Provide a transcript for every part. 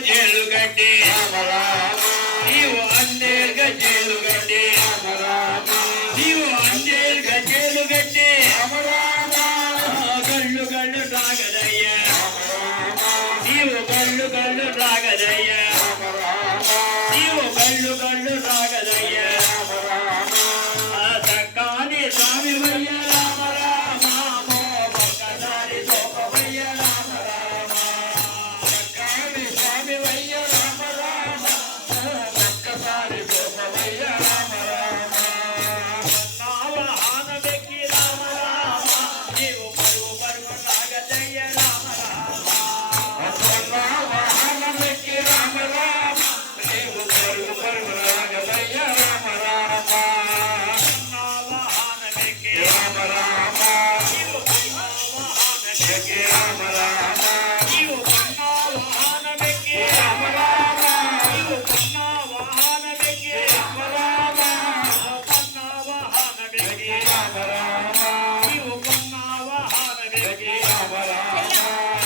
ಜಲ್ಗಟ್ಟಿ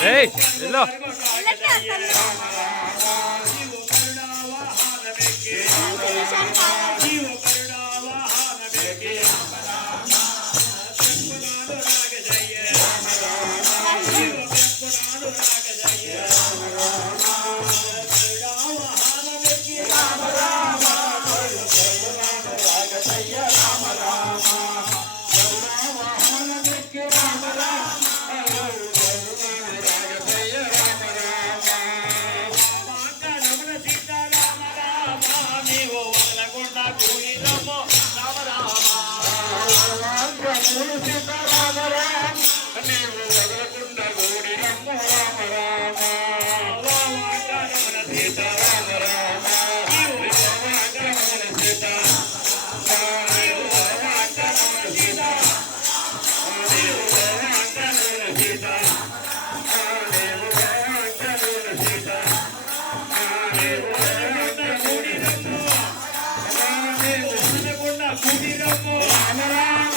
వెళ్ళో. అనరామ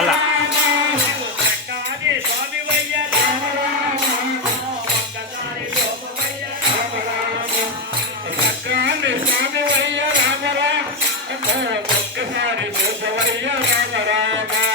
చాలా ఒక్కసారి చూసవయ్య రామ రామ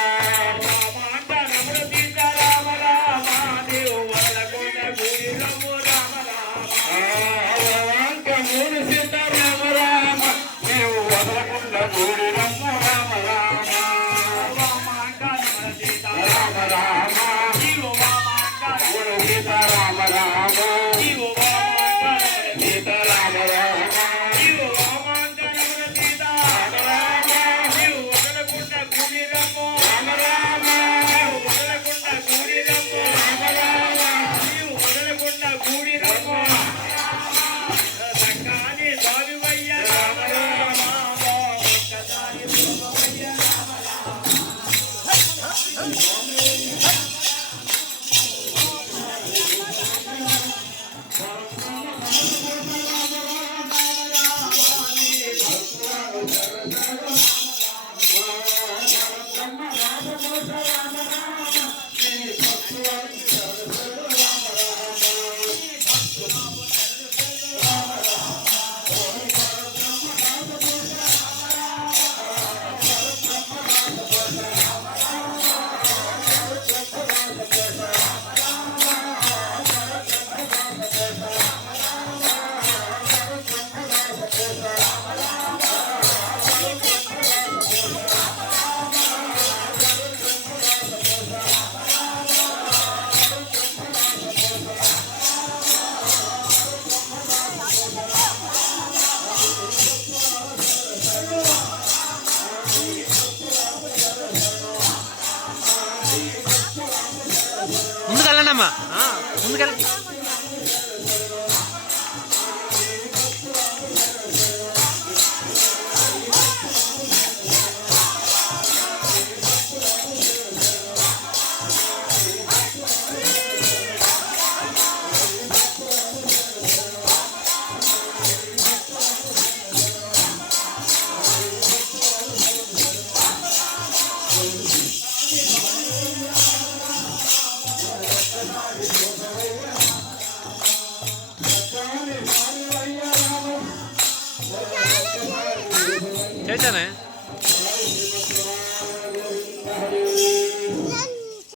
ఆ, ముందుకెళ్ళి ಹೇಳ್ತಾನೆ